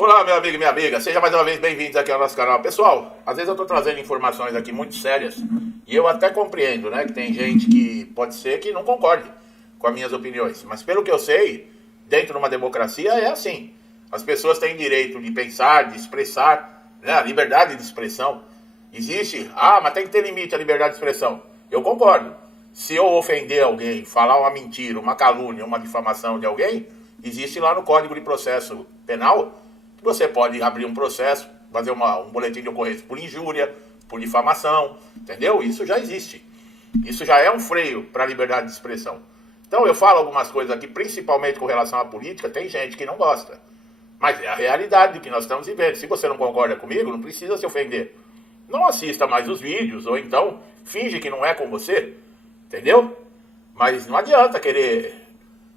Olá, meu amigo e minha amiga, seja mais uma vez bem-vindos aqui ao nosso canal. Pessoal, às vezes eu estou trazendo informações aqui muito sérias e eu até compreendo, né, que tem gente que pode ser que não concorde com as minhas opiniões, mas pelo que eu sei, dentro de uma democracia é assim. As pessoas têm direito de pensar, de expressar, né, a liberdade de expressão. Existe, mas tem que ter limite à liberdade de expressão. Eu concordo. Se eu ofender alguém, falar uma mentira, uma calúnia, uma difamação de alguém, existe lá no Código de Processo Penal. Você pode abrir um processo, fazer um boletim de ocorrência por injúria, por difamação, entendeu? Isso já existe. Isso já é um freio para a liberdade de expressão. Então eu falo algumas coisas aqui, principalmente com relação à política, tem gente que não gosta. Mas é a realidade do que nós estamos vivendo. Se você não concorda comigo, não precisa se ofender. Não assista mais os vídeos, ou então finge que não é com você, entendeu? Mas não adianta querer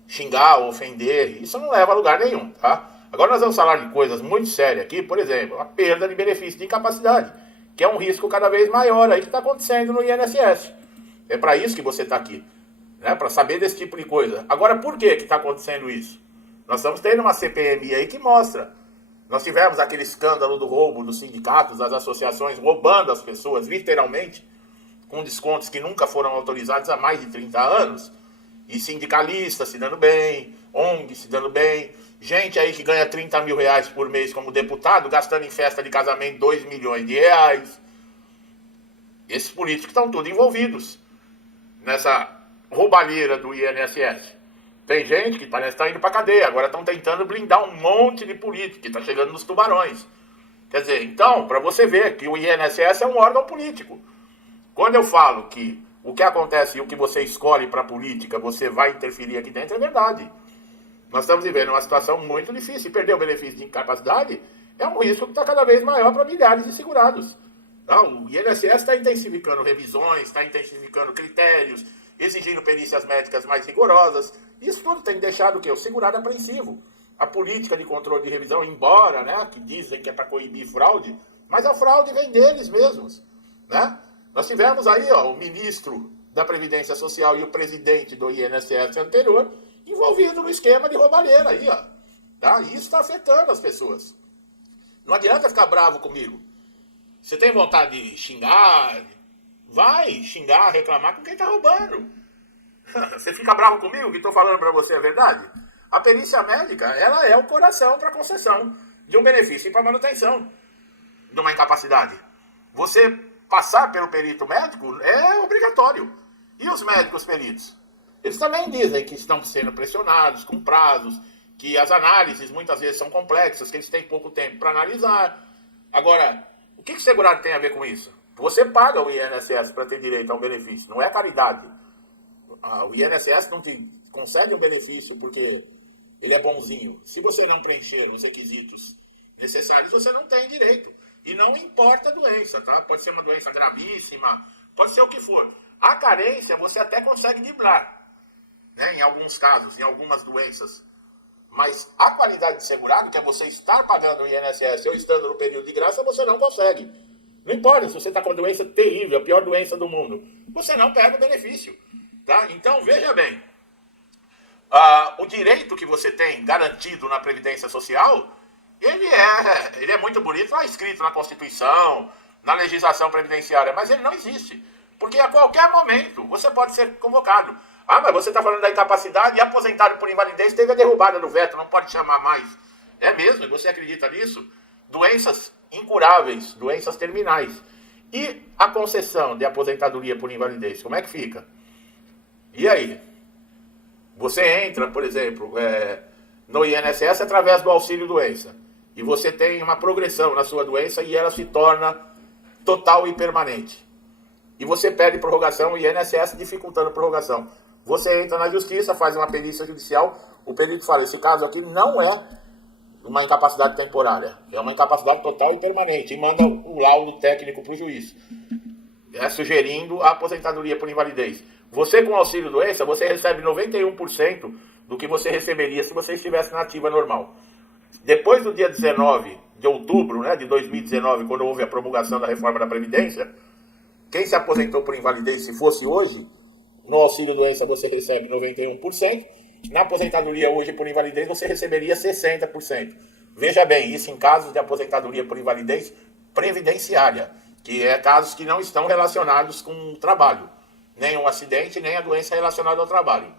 xingar ou ofender, isso não leva a lugar nenhum, tá? Agora nós vamos falar de coisas muito sérias aqui, por exemplo, a perda de benefício de incapacidade, que é um risco cada vez maior aí que está acontecendo no INSS. É para isso que você está aqui, né? Para saber desse tipo de coisa. Agora, por que está acontecendo isso? Nós estamos tendo uma CPMI aí que mostra. Nós tivemos aquele escândalo do roubo dos sindicatos, das associações, roubando as pessoas, literalmente, com descontos que nunca foram autorizados há mais de 30 anos, e sindicalistas se dando bem, ONG se dando bem, gente aí que ganha 30 mil reais por mês como deputado, gastando em festa de casamento 2 milhões de reais. Esses políticos estão todos envolvidos nessa roubalheira do INSS. Tem gente que parece estar indo para cadeia, agora estão tentando blindar um monte de político que está chegando nos tubarões. Quer dizer, então, para você ver que o INSS é um órgão político. Quando eu falo que o que acontece e o que você escolhe para a política, você vai interferir aqui dentro, é verdade. Nós estamos vivendo uma situação muito difícil. Perder o benefício de incapacidade é um risco que está cada vez maior para milhares de segurados. Então, o INSS está intensificando revisões, está intensificando critérios, exigindo perícias médicas mais rigorosas. Isso tudo tem deixado o quê? O segurado apreensivo. A política de controle de revisão, embora, né, que dizem que é para coibir fraude, mas a fraude vem deles mesmos, né? Nós tivemos aí, o ministro da Previdência Social e o presidente do INSS anterior envolvido no esquema de roubalheira aí, tá? E isso está afetando as pessoas. Não adianta ficar bravo comigo. Você tem vontade de xingar? Vai xingar, reclamar com quem está roubando. Você fica bravo comigo que estou falando para você a verdade? A perícia médica, ela é o coração para a concessão de um benefício e para manutenção de uma incapacidade. Você passar pelo perito médico é obrigatório. E os médicos peritos? Eles também dizem que estão sendo pressionados com prazos, que as análises muitas vezes são complexas, que eles têm pouco tempo para analisar. Agora, o que segurado tem a ver com isso? Você paga o INSS para ter direito a um benefício, não é caridade. O INSS não te concede um benefício porque ele é bonzinho. Se você não preencher os requisitos necessários, você não tem direito. E não importa a doença, tá? Pode ser uma doença gravíssima, pode ser o que for. A carência você até consegue driblar, né? Em alguns casos, em algumas doenças. Mas a qualidade de segurado, que é você estar pagando o INSS ou estando no período de graça, você não consegue. Não importa se você está com uma doença terrível, a pior doença do mundo. Você não pega o benefício. Tá? Então, veja bem. O direito que você tem garantido na Previdência Social, ele é muito bonito, lá escrito na Constituição, na legislação previdenciária, mas ele não existe. Porque a qualquer momento você pode ser convocado. Mas você está falando da incapacidade e aposentado por invalidez teve a derrubada do veto, não pode chamar mais. É mesmo? Você acredita nisso? Doenças incuráveis, doenças terminais. E a concessão de aposentadoria por invalidez, como é que fica? E aí? Você entra, por exemplo, no INSS através do auxílio-doença. E você tem uma progressão na sua doença e ela se torna total e permanente. E você pede prorrogação, o INSS dificultando a prorrogação. Você entra na justiça, faz uma perícia judicial, o perito fala, esse caso aqui não é uma incapacidade temporária, é uma incapacidade total e permanente, e manda o laudo técnico para o juiz, sugerindo a aposentadoria por invalidez. Você com auxílio-doença, você recebe 91% do que você receberia se você estivesse na ativa normal. Depois do dia 19 de outubro, né, de 2019, quando houve a promulgação da reforma da Previdência, quem se aposentou por invalidez, se fosse hoje, no auxílio-doença você recebe 91%, na aposentadoria hoje por invalidez você receberia 60%. Veja bem, isso em casos de aposentadoria por invalidez previdenciária, que é casos que não estão relacionados com o trabalho, nem um acidente, nem a doença relacionada ao trabalho.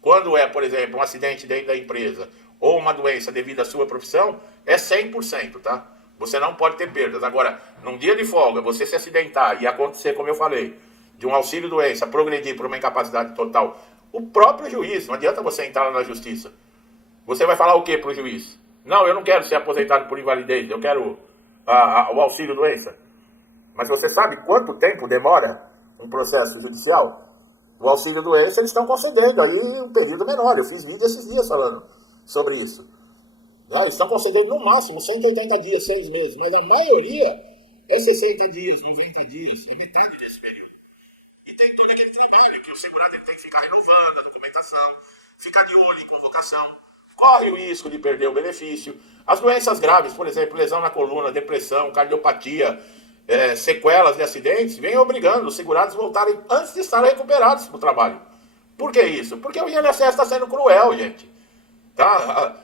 Quando é, por exemplo, um acidente dentro da empresa ou uma doença devido à sua profissão, é 100%, tá? Você não pode ter perdas. Agora, num dia de folga, você se acidentar e acontecer, como eu falei, de um auxílio-doença progredir para uma incapacidade total, o próprio juiz, não adianta você entrar lá na justiça. Você vai falar o que para o juiz? Não, eu não quero ser aposentado por invalidez, eu quero o auxílio-doença. Mas você sabe quanto tempo demora um processo judicial? O auxílio-doença eles estão concedendo aí um período menor. Eu fiz vídeo esses dias falando sobre isso. Eles estão concedendo no máximo 180 dias, 6 meses, mas a maioria é 60 dias, 90 dias, é metade desse período. E tem todo aquele trabalho que o segurado ele tem que ficar renovando a documentação, ficar de olho em convocação, corre o risco de perder o benefício. As doenças graves, por exemplo, lesão na coluna, depressão, cardiopatia, sequelas de acidentes, vem obrigando os segurados a voltarem antes de estarem recuperados para o trabalho. Por que isso? Porque o INSS está sendo cruel, gente. Tá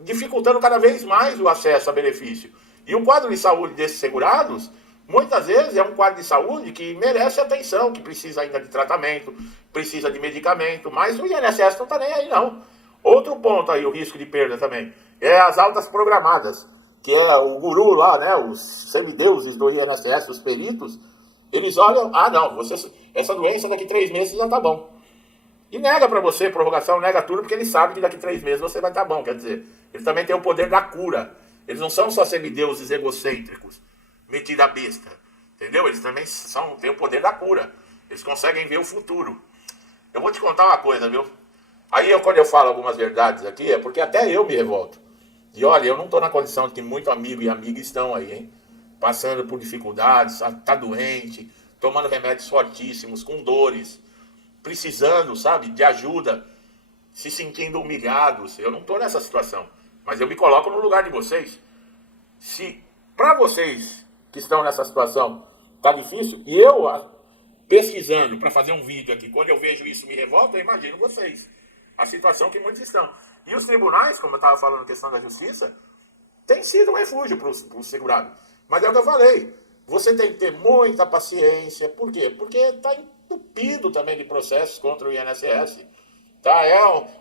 dificultando cada vez mais o acesso a benefício. E o quadro de saúde desses segurados, muitas vezes, é um quadro de saúde que merece atenção, que precisa ainda de tratamento, precisa de medicamento, mas o INSS não está nem aí, não. Outro ponto aí, o risco de perda também, é as altas programadas, que é o guru lá, né, os semideuses do INSS, os peritos, eles olham, não, essa doença daqui 3 meses já tá bom. E nega pra você prorrogação, nega tudo, porque ele sabe que daqui 3 meses você vai estar bom, quer dizer, eles também têm o poder da cura. Eles não são só semideuses egocêntricos, metida besta, entendeu? Eles também têm o poder da cura. Eles conseguem ver o futuro. Eu vou te contar uma coisa, viu? Aí quando eu falo algumas verdades aqui, é porque até eu me revolto. E olha, eu não estou na condição de que muito amigo e amiga estão aí, hein? Passando por dificuldades, tá doente, tomando remédios fortíssimos, com dores, precisando, sabe, de ajuda, se sentindo humilhados. Eu não estou nessa situação, mas eu me coloco no lugar de vocês. Se para vocês que estão nessa situação tá difícil, e eu pesquisando para fazer um vídeo aqui, quando eu vejo isso me revolta, eu imagino vocês, a situação que muitos estão. E os tribunais, como eu estava falando, questão da justiça, tem sido um refúgio para o segurado. Mas é o que eu falei, você tem que ter muita paciência. Por quê? Porque está entupido também de processos contra o INSS. Tá?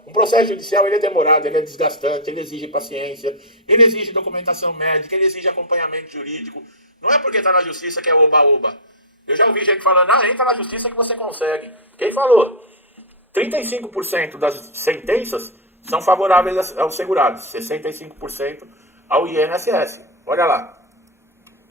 Um processo judicial, ele é demorado, ele é desgastante, ele exige paciência, ele exige documentação médica, ele exige acompanhamento jurídico. Não é porque está na justiça que é oba-oba. Eu já ouvi gente falando, entra na justiça que você consegue. Quem falou? 35% das sentenças são favoráveis aos segurados, 65% ao INSS. Olha lá.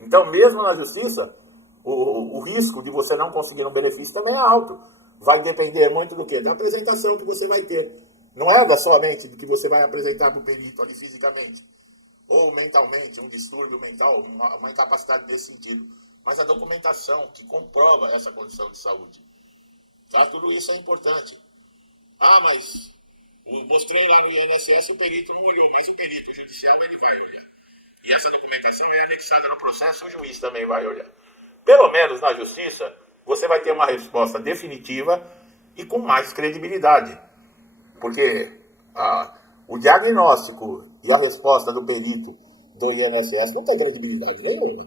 Então, mesmo na justiça, o risco de você não conseguir um benefício também é alto. Vai depender muito do quê? Da apresentação que você vai ter. Não é da sua mente, do que você vai apresentar para o perito ali fisicamente. Ou mentalmente, um distúrbio mental, uma incapacidade desse sentido. Mas a documentação que comprova essa condição de saúde. Tá? Tudo isso é importante. Mas mostrei lá no INSS, o perito não olhou, mas o perito judicial ele vai olhar. E essa documentação é anexada no processo, o juiz também vai olhar. Pelo menos na justiça, você vai ter uma resposta definitiva e com mais credibilidade. Porque o diagnóstico e a resposta do perito do INSS não tem credibilidade nenhuma.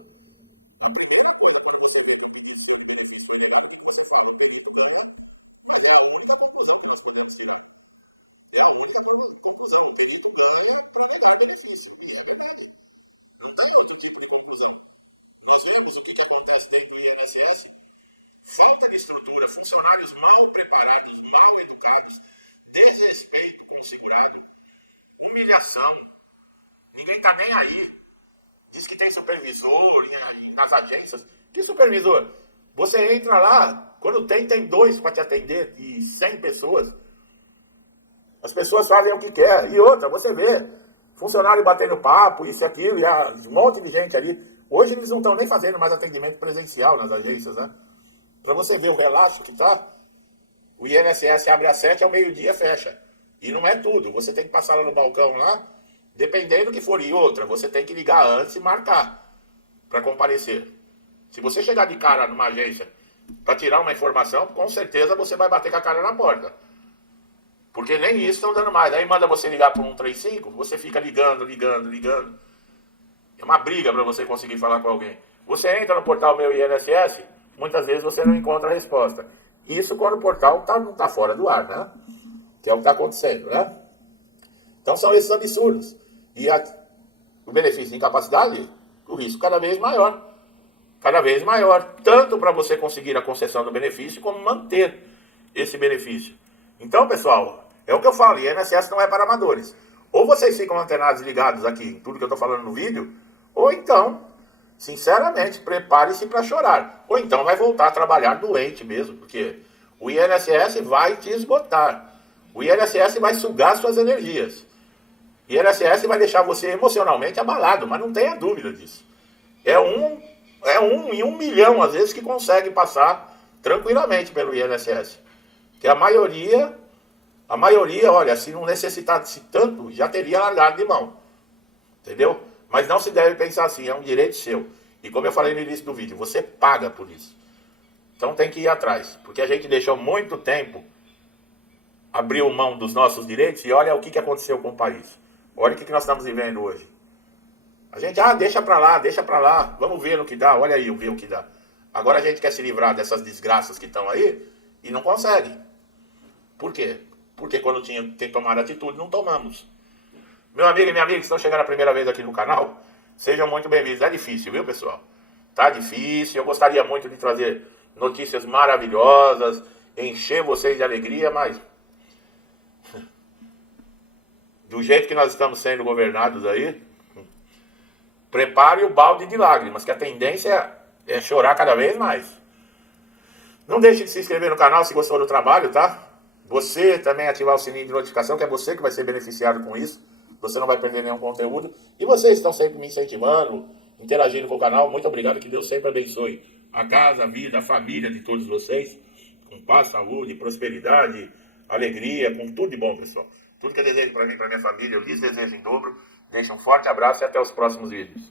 A primeira coisa para você ver que o benefício foi legal, você sabe, o perito ganha, mas é a única conclusão que nós podemos tirar. É a única conclusão. O perito ganha para negar o benefício. E é verdade. Não tem outro tipo de conclusão. Nós vemos o que acontece dentro do INSS. Falta de estrutura, funcionários mal preparados, mal educados, desrespeito com o segurado, humilhação. Ninguém está nem aí. Diz que tem supervisor nas agências. Que supervisor? Você entra lá, quando tem 2 para te atender de 100 pessoas. As pessoas fazem o que quer. E outra, você vê, funcionário batendo papo, isso e aquilo, e um monte de gente ali. Hoje eles não estão nem fazendo mais atendimento presencial nas agências, né? Para você ver o relaxo que tá, o INSS abre às 7, ao meio-dia fecha. E não é tudo. Você tem que passar lá no balcão lá, dependendo do que for. E outra, você tem que ligar antes e marcar para comparecer. Se você chegar de cara numa agência para tirar uma informação, com certeza você vai bater com a cara na porta. Porque nem isso estão dando mais. Aí manda você ligar para o 135, você fica ligando. É uma briga para você conseguir falar com alguém. Você entra no portal Meu INSS, muitas vezes você não encontra a resposta. Isso quando o portal não está fora do ar, né? Que é o que está acontecendo, né? Então são esses absurdos. E o benefício de incapacidade, o risco cada vez maior. Cada vez maior. Tanto para você conseguir a concessão do benefício, como manter esse benefício. Então, pessoal, é o que eu falo, INSS não é para amadores. Ou vocês ficam antenados e ligados aqui em tudo que eu estou falando no vídeo, ou então, sinceramente, prepare-se para chorar. Ou então vai voltar a trabalhar doente mesmo, porque o INSS vai te esgotar. O INSS vai sugar suas energias. O INSS vai deixar você emocionalmente abalado, mas não tenha dúvida disso. É um em 1 milhão, às vezes, que consegue passar tranquilamente pelo INSS. Que a maioria, olha, se não necessitasse tanto, já teria largado de mão. Entendeu? Mas não se deve pensar assim, é um direito seu. E como eu falei no início do vídeo, você paga por isso. Então tem que ir atrás. Porque a gente deixou muito tempo, abriu mão dos nossos direitos e olha o que aconteceu com o país. Olha o que nós estamos vivendo hoje. A gente, deixa pra lá, vamos ver no que dá, olha aí, ver o que dá. Agora a gente quer se livrar dessas desgraças que estão aí e não consegue. Por quê? Porque quando tem que tomar atitude, não tomamos. Meu amigo e minha amiga que estão chegando a primeira vez aqui no canal, sejam muito bem-vindos. É difícil, viu, pessoal? Tá difícil, eu gostaria muito de trazer notícias maravilhosas, encher vocês de alegria, mas do jeito que nós estamos sendo governados aí, prepare o balde de lágrimas, que a tendência é chorar cada vez mais. Não deixe de se inscrever no canal se gostou do trabalho, tá? Você também ativar o sininho de notificação, que é você que vai ser beneficiado com isso. Você não vai perder nenhum conteúdo. E vocês estão sempre me incentivando, interagindo com o canal. Muito obrigado, que Deus sempre abençoe a casa, a vida, a família de todos vocês. Com paz, saúde, prosperidade, alegria, com tudo de bom, pessoal. Tudo que eu desejo para mim e para minha família, eu lhes desejo em dobro. Deixo um forte abraço e até os próximos vídeos.